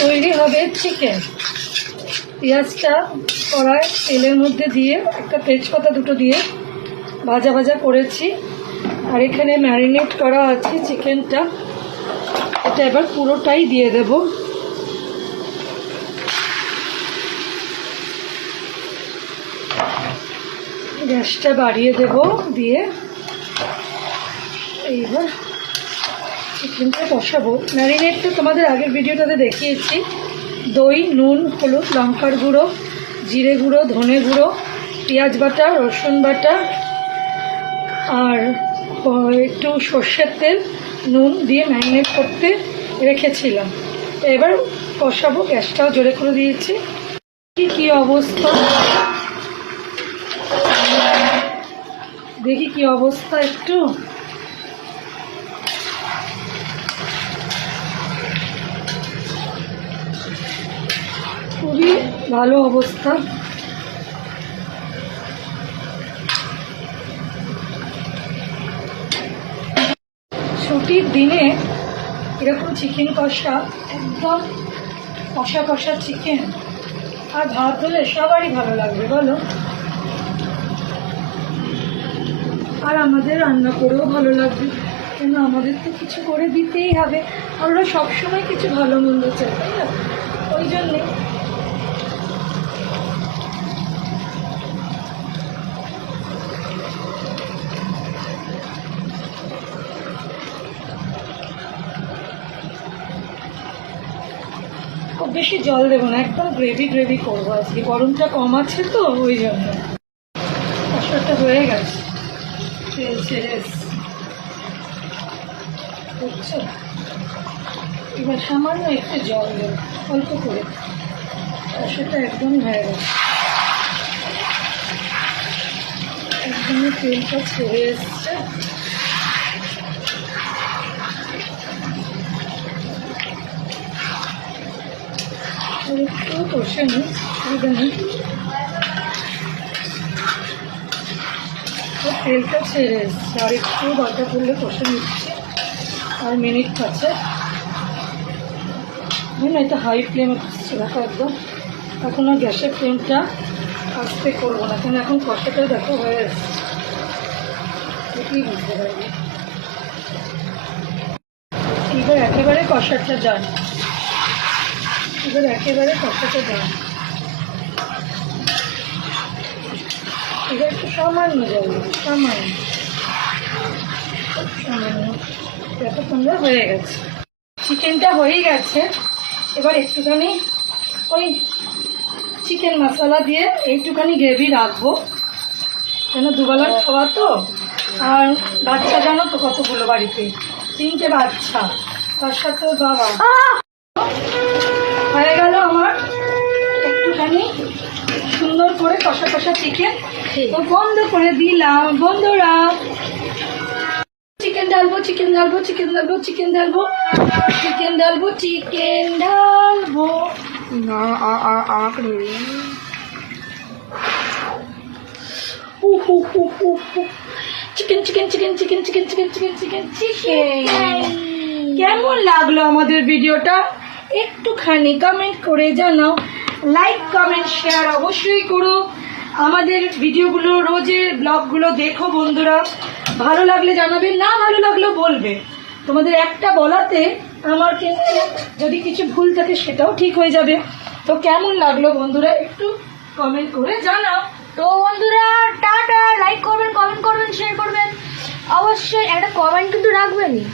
তৈরি হবে চিকেন। পেঁয়াজটা কড়াই তেলের মধ্যে দিয়ে একটা তেজপাতা দুটো দিয়ে ভাজা ভাজা করেছি। আর এখানে ম্যারিনেট করা আছে চিকেনটা, এটা এবার পুরোটাই দিয়ে দেব। গ্যাসটা বাড়িয়ে দেব, দিয়ে এইবার চিকেনটা কষাবো। ম্যারিনেটটা তোমাদের আগের ভিডিওটাতে দেখিয়েছি। দই, নুন, হলুদ, লঙ্কার গুঁড়ো, জিরে গুঁড়ো, ধনে গুঁড়ো, পেঁয়াজ বাটা, রসুন বাটা আর একটু সর্ষের তেল, নুন দিয়ে ম্যারিনেট করতে রেখেছিলাম। এবার কষাবো, গ্যাসটাও জোরে করে দিয়েছি। কি অবস্থা দেখি, কি অবস্থা একটু। খুবই ভালো অবস্থা। ছুটির দিনে এরকম চিকেন কষা, একদম কষা কষা চিকেন আর ভাত হলে সবারই ভালো লাগবে বলো। আর আমাদের রান্না করেও ভালো লাগবে, কেন আমাদের তো কিছু করে দিতেই হবে। আমরা সবসময় কিছু ভালো মন্দ চাই, তাই না? ওই জন্যে খুব বেশি জল দেবো না, একদম গ্রেভি গ্রেভি করবো আজকে। গরমটা কম আছে তো ওই জন্য। কষাটা হয়ে গেছে, তেল ছেড়ে বুঝছো। এবার সামান্য একটু জল দেবো, অল্প করে। কষাটা একদম হয়ে গেছে, একদমই তেলটা ছেড়ে এসছে। একটু কষে নিই, সুবিধা নেই। তেলটা ছেড়ে এসছে, আর একটু দরকার পড়লে কষে নিচ্ছি। আর মিনিট আছে না, এটা হাই ফ্লেমে ছিল একদম। এখন আর গ্যাসের ফ্লেমটা আস্তে করবো না, কেন এখন কষাটা দেখো হয়ে এসছে, এটাই বুঝতে পারবে। এবার একেবারে কষাটা যান, এবার একেবারে কষাটা যান। এবার একটু সামান্য জল দেবো, সামান্য সামান্য। দেখো তোমরা হয়ে গেছে, চিকেনটা হয়ে গেছে। এবার একটুখানি ওই চিকেন মশলা দিয়ে একটুখানি গ্রেভি রাখবো, কেন দুবেলার খাওয়া তো। আর বাচ্চা জানো তো কতগুলো বাড়িতে, 3টে বাচ্চা, তার সাথে বাবা। হয়ে গেল আমার একটুখানি সুন্দর করে কষা কষা চিকেন। তো বন্ধ করে দিলাম বন্ধুরা। চিকেন ঢালবো, চিকেন ঢালবো, চিকেন ঢালবো, চিকেন ঢালবো, চিকেন ঢালবো, চিকেন ঢালবো। Chicken chicken chicken chicken chicken chicken chicken chicken chicken. কেমন লাগলো আমাদের ভিডিওটা একটুখানি কমেন্ট করে জানাও। লাইক কমেন্ট শেয়ার অবশ্যই করো। আমাদের ভিডিওগুলো, রোজের ব্লগগুলো দেখো বন্ধুরা। ভালো লাগলে জানাবে, না ভালো লাগলেও বলবে। তোমাদের একটা বলাতে আমার কিন্তু যদি কিছু ভুল থাকে সেটাও ঠিক হয়ে যাবে। তো কেমন লাগলো বন্ধুরা একটু কমেন্ট করে জানাও। তো বন্ধুরা টাটা, লাইক করবেন, কমেন্ট করবেন, শেয়ার করবেন, অবশ্যই একটা কমেন্ট কিন্তু রাখবেনই।